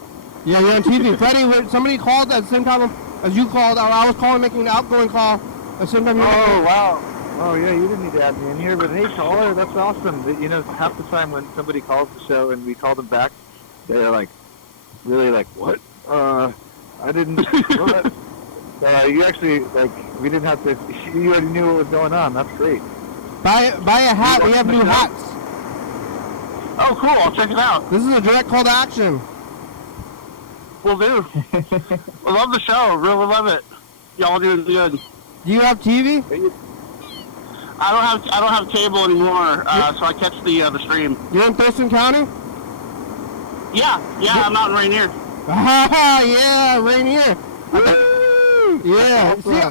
Yeah, you're on TV. Freddie, somebody called at the same time as you called. I was calling, making an outgoing call at the same time. Oh, wow. Oh, yeah, you didn't need to add me in here, but hey, caller, that's awesome. You know, half the time when somebody calls the show and we call them back, they're like, really like, what? I didn't, what? You actually, like, we didn't have to, you already knew what was going on. That's great. Buy a hat. We have new hats. Oh, cool. I'll check it out. This is a direct call to action. Will do. I love the show. Really love it. Y'all doing good. Do you have TV? I don't have cable anymore, so I catch the stream. You're in Thurston County? Yeah, I'm out in Rainier. Ah, yeah, Rainier. Yeah. See,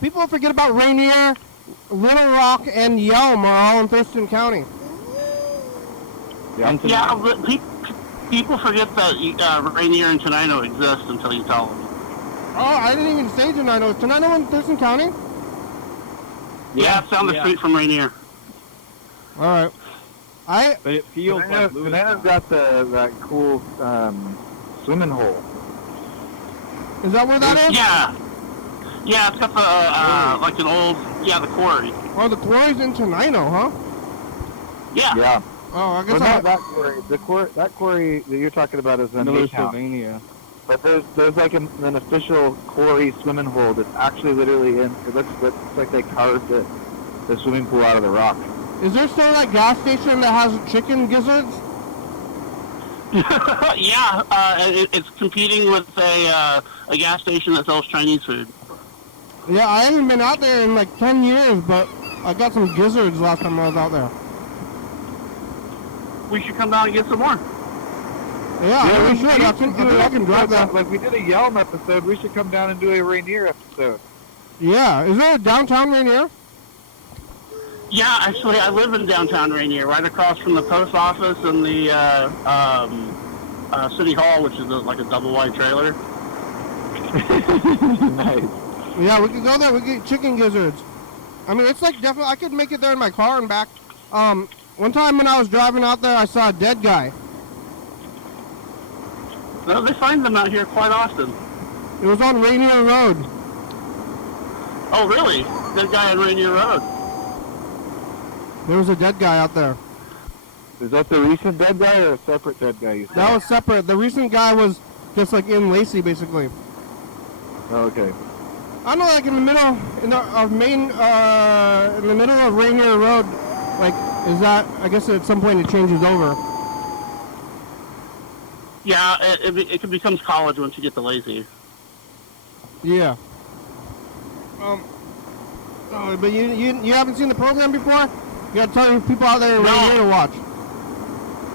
people forget about Rainier, Little Rock, and Yelm are all in Thurston County. Yeah, but people forget that Rainier and Tenino exist until you tell them. Oh, I didn't even say Tenino. Is Tenino in Thurston County? Yeah, it's down the street from Rainier. All right. But it feels like Louis. Banana's got that cool swimming hole. Is that where that is? Yeah, it's got the like an old the quarry. Oh, the quarry's in Tenino, huh? Yeah. Yeah. Oh, I guess Well, not that quarry. That quarry that you're talking about is in Pennsylvania. But there's like an official quarry swimming hole that's actually literally in. It looks like they carved the swimming pool out of the rock. Is there still that gas station that has chicken gizzards? Yeah, it's competing with a gas station that sells Chinese food. Yeah, I haven't been out there in like 10 years, but I got some gizzards last time I was out there. We should come down and get some more. Yeah, we should. I can drive that. Like we did a Yelm episode, we should come down and do a Rainier episode. Yeah, is there a downtown Rainier? Yeah, actually, I live in downtown Rainier, right across from the post office and the city hall, which is like a double wide trailer. Nice. Yeah, we could go there. We could get chicken gizzards. I mean, it's like definitely. I could make it there in my car and back. One time when I was driving out there, I saw a dead guy. No, they find them out here quite often. It was on Rainier Road. Oh, really? Dead guy on Rainier Road. There was a dead guy out there. Is that the recent dead guy or a separate dead guy you said? That was separate. The recent guy was just like in Lacey, basically. Oh, okay. I know, like in the middle, in the middle of Rainier Road. Like, is that? I guess at some point it changes over. Yeah, it becomes college once you get to Lacey. Yeah. Oh, but you haven't seen the program before? You gotta tell people out there in Rainier to watch.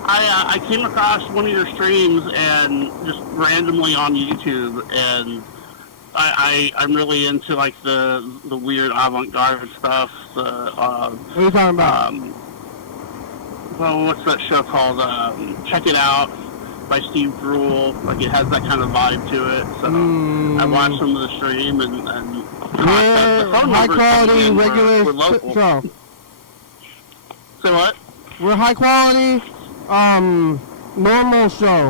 I came across one of your streams and just randomly on YouTube, and I'm really into like the weird avant-garde stuff. What are you talking about? Well, what's that show called? Check It Out by Steve Brule. Like it has that kind of vibe to it. So I watched some of the stream and we're high quality regular show. Say what? We're high quality normal show.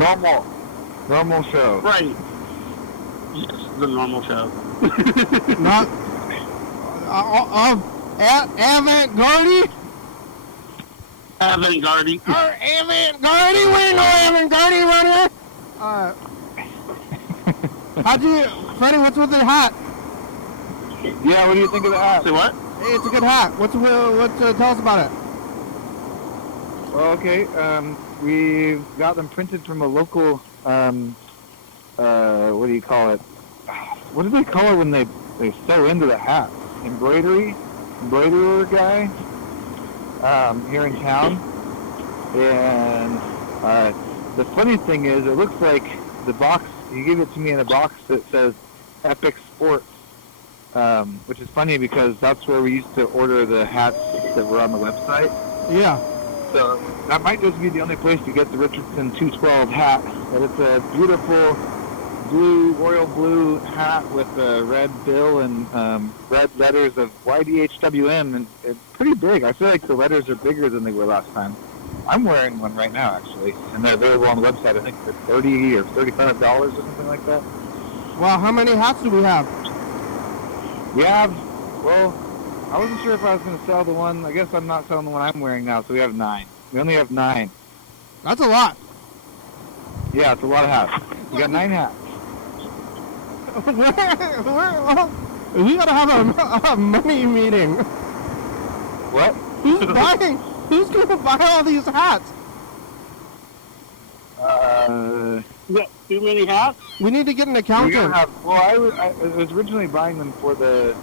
Normal show. Right. The normal show. Not avant-garde? Avant-garde. Avant-garde? We ain't no avant-garde around here. Freddie, what's with the hat? Yeah, what do you think of the hat? Say what? Hey, it's a good hat. Tell us about it. Well, okay, we got them printed from a local, what do you call it? What do they call it when they sew into the hat? Embroiderer guy, here in town. And the funny thing is, it looks like the box, you gave it to me in a box that says Epic Sports, which is funny because that's where we used to order the hats that were on the website. Yeah. So that might just be the only place to get the Richardson 212 hat. But it's a beautiful royal blue hat with a red bill and red letters of YDHWM, and it's pretty big. I feel like the letters are bigger than they were last time. I'm wearing one right now, actually, and they're available on the website. I think for $30 or $35 or something like that. Well, how many hats do we have? We have, well, I wasn't sure if I was going to sell the one. I guess I'm not selling the one I'm wearing now, so we have 9. We only have 9. That's a lot. Yeah, it's a lot of hats. We got 9 hats. We gotta have a money meeting. What? Who's gonna buy all these hats? You got too many hats? We need to get an We're accountant. gonna have, well, I was originally buying them for the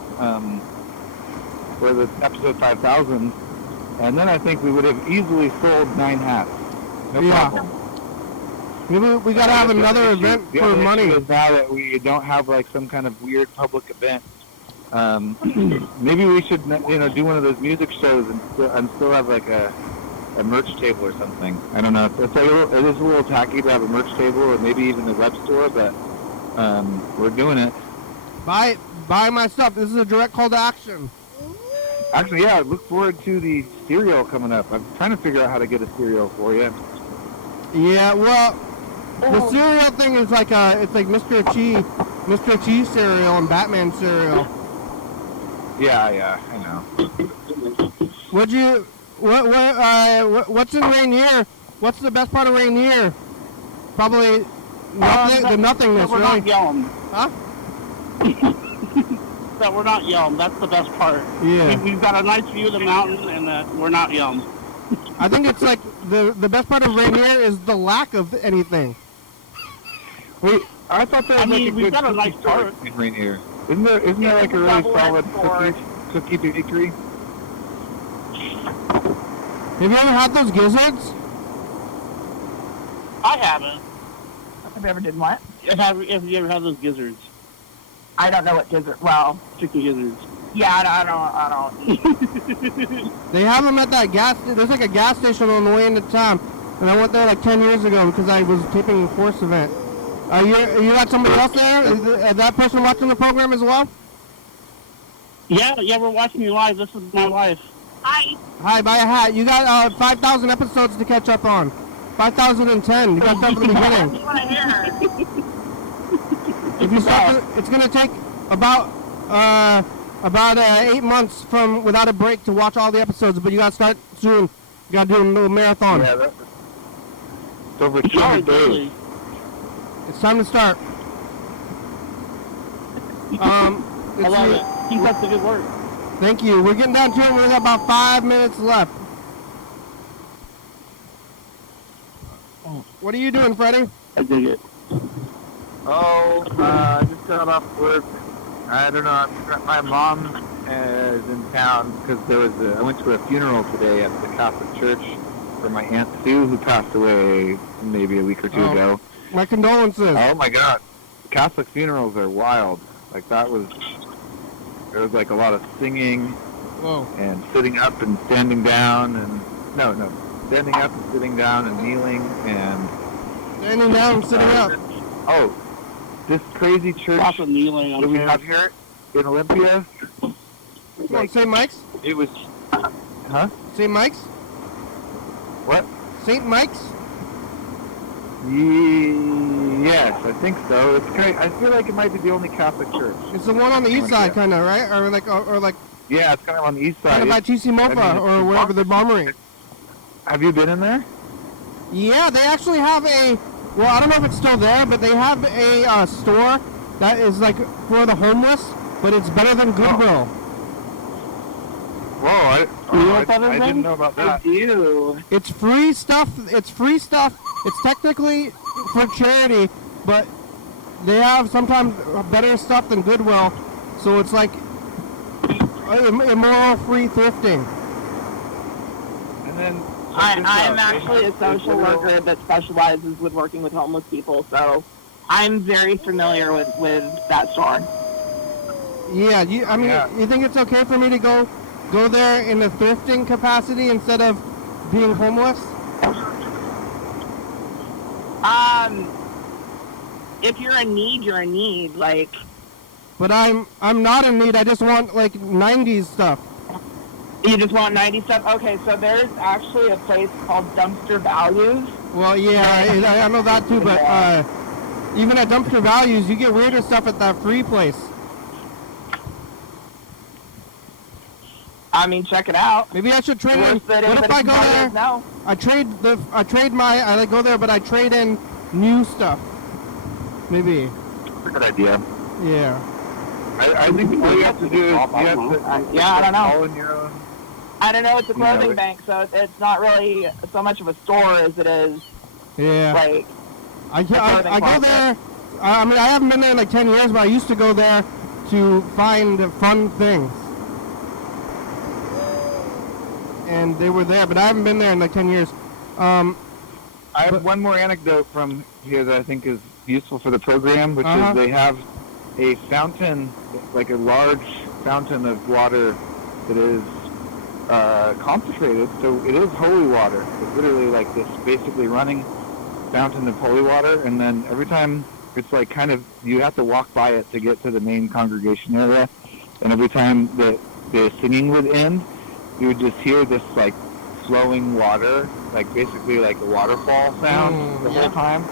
episode 5000, and then I think we would have easily sold 9 hats. No problem. We gotta have another event for money. Is now that we don't have like some kind of weird public event, maybe we should do one of those music shows and still have like a merch table or something. I don't know. It is a little tacky to have a merch table or maybe even the web store, but we're doing it. Buy my stuff. This is a direct call to action. Actually, yeah, I look forward to the cereal coming up. I'm trying to figure out how to get a cereal for you. Yeah, well, the cereal thing is like it's like Mr. Cheese cereal and Batman cereal. Yeah, I know. What's in Rainier? What's the best part of Rainier? Probably nothing. The nothingness, we're really. not yelling. Huh? That we're not yelling. That's the best part. Yeah. We've got a nice view of the mountain, and we're not yelling. I think it's like the best part of Rainier is the lack of anything. Wait, I thought there was like a we've good got a nice cookie store park. in Rainier. Isn't there like a really solid cookie bakery? Have you ever had those gizzards? I haven't. Have you ever did what? Have you ever had those gizzards? I don't know what gizzard. Well, Chicken gizzards. yeah, I don't. They have them at that there's like a gas station on the way into town, and I went there like 10 years ago because I was taping a Force event. You got somebody else there? Is that person watching the program as well? Yeah, we're watching you live. This is my wife. Hi. Hi, buy a hat. You got 5,000 episodes to catch up on. 5,010. You got to start from the beginning. want to hear? If you start, it's gonna take about 8 months from without a break to watch all the episodes, but you gotta start soon. You gotta do a little marathon. Yeah, it's over 200 days. It's time to start. I love it. Keep up the good work. Thank you. We're getting down to it. We've got about 5 minutes left. What are you doing, Freddie? I dig it. I just got off work. I don't know. My mom is in town because I went to a funeral today at the Catholic Church for my Aunt Sue, who passed away maybe a week or two ago. My condolences. Oh my God. Catholic funerals are wild. Like there was like a lot of singing. Whoa. And sitting up and standing down and standing up and sitting down and kneeling and Standing down and sitting up. Oh, this crazy church Lots of kneeling on that we here. have here in Olympia. Like, St. Mike's? It was, huh? St. Mike's? What? St. Mike's? Yes, I think so. It's great. I feel like it might be the only Catholic church. It's the one on the east side, kind of, right? Or like Yeah, it's kind of on the east side. kind of by TC Mofa or wherever the bombery. Have you been in there? Yeah, they actually have a. Well, I don't know if it's still there, but they have a store that is like for the homeless, but it's better than Goodwill. Whoa, I didn't know about that. It's free stuff. It's free stuff. It's technically for charity, but they have sometimes better stuff than Goodwill. So it's like immoral free thrifting. And then I'm actually a social worker that specializes with working with homeless people, so I'm very familiar with that store. Yeah, you think it's okay for me to go there in a thrifting capacity instead of being homeless? If you're in need, you're in need. Like, But I'm not in need. I just want like 90s stuff. you just want 90 stuff? Okay, so there's actually a place called Dumpster Values. Well, yeah, I know that too, but even at Dumpster Values, you get weirder stuff at that free place. I mean, check it out. Maybe I should trade in. What if I go there? No. I go there, but I trade in new stuff. Maybe. That's a good idea. Yeah. I think what you have to do is you have to I don't know. all in your own. I don't know. It's a clothing bank, so it's not really so much of a store as it is. Yeah. Like. I go there. I mean, I haven't been there in like 10 years, but I used to go there to find fun things. And they were there, but I haven't been there in like 10 years. I have one more anecdote from here that I think is useful for the program, which is they have a fountain, like a large fountain of water that is concentrated, so it is holy water. It's literally like this basically running fountain of holy water, and then every time it's like kind of, you have to walk by it to get to the main congregation area, and every time the singing would end, you would just hear this like flowing water, like basically like a waterfall sound the whole time.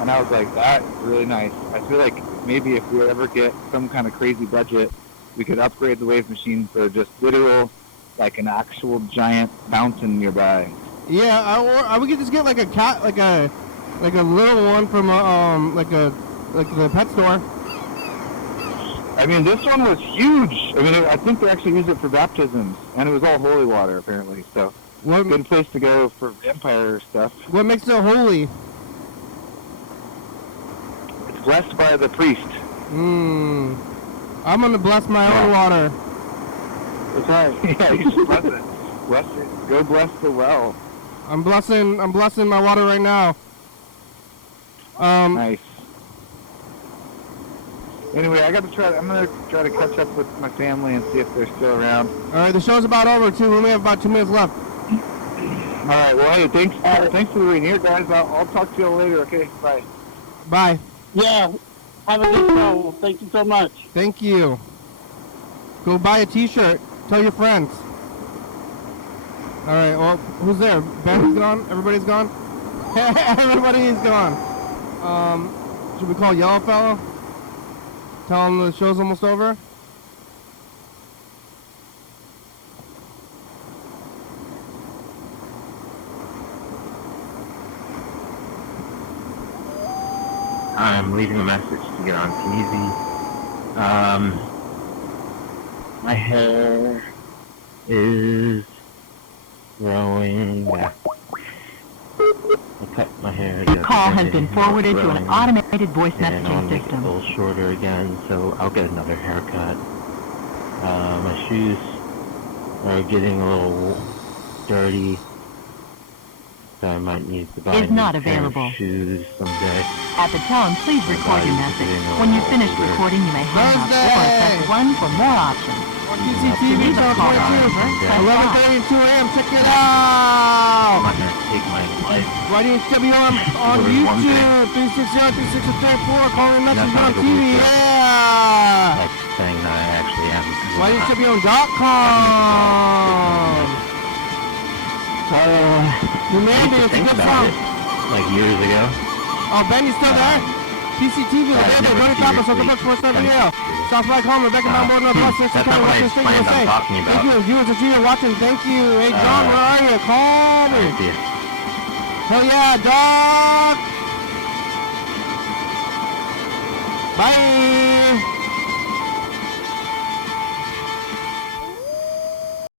And I was like, that is really nice. I feel like maybe if we ever get some kind of crazy budget, we could upgrade the wave machine for just literal, like an actual giant fountain nearby. Yeah, or we could just get like a cat, like a little one from like the pet store. I mean, this one was huge. I mean, I think they actually use it for baptisms, and it was all holy water apparently. So, good place to go for vampire stuff. What makes it holy? It's blessed by the priest. I'm gonna bless my own water. That's right. Yeah, you should bless it. Bless it. Go bless the well. I'm blessing my water right now. Nice. Anyway, I'm gonna try to catch up with my family and see if they're still around. All right, the show's about over too. We only have about 2 minutes left. All right. Well, hey, thanks for being here, guys. I'll talk to you all later. Okay. Bye. Bye. Yeah. Have a good show. Thank you so much. Thank you. Go buy a T-shirt. Tell your friends. All right. Well, who's there? Ben's gone. Everybody's gone. Everybody's gone. Should we call Yellow Fellow? Tell him the show's almost over? I'm leaving a message to get on TV. My hair is growing back. I cut my hair. Your call has been forwarded to an automated voice and I want messaging to make it a system. little shorter again, so I'll get another haircut. My shoes are getting a little dirty, so I might need to buy Is a new not pair of available. shoes someday. At the tone, please record your message. When you're finished recording, you may hang up or press 1 for more options. On TCTV, channel 22. 11:30 and 2 a.m. Check it I'm out. not going to take my life. YDHWM on YouTube. 360-3634. Calling message on TV. Yeah. That's saying that I actually am. YDHWM.com. Humanity, it's a Think good about song. it, like years ago. Oh, Benny's still there? PCTV, the Bandit, Johnny Papa, Soka Bucks, 470. Southside Coleman, Rebecca Mount Board, Plus, 60 That's County, not what I Western State, explained USA. I'm talking about. Thank you, viewers of Gina watching. Thank you. Hey, John, where are you? Call me. See ya. Hell yeah, dog. Bye.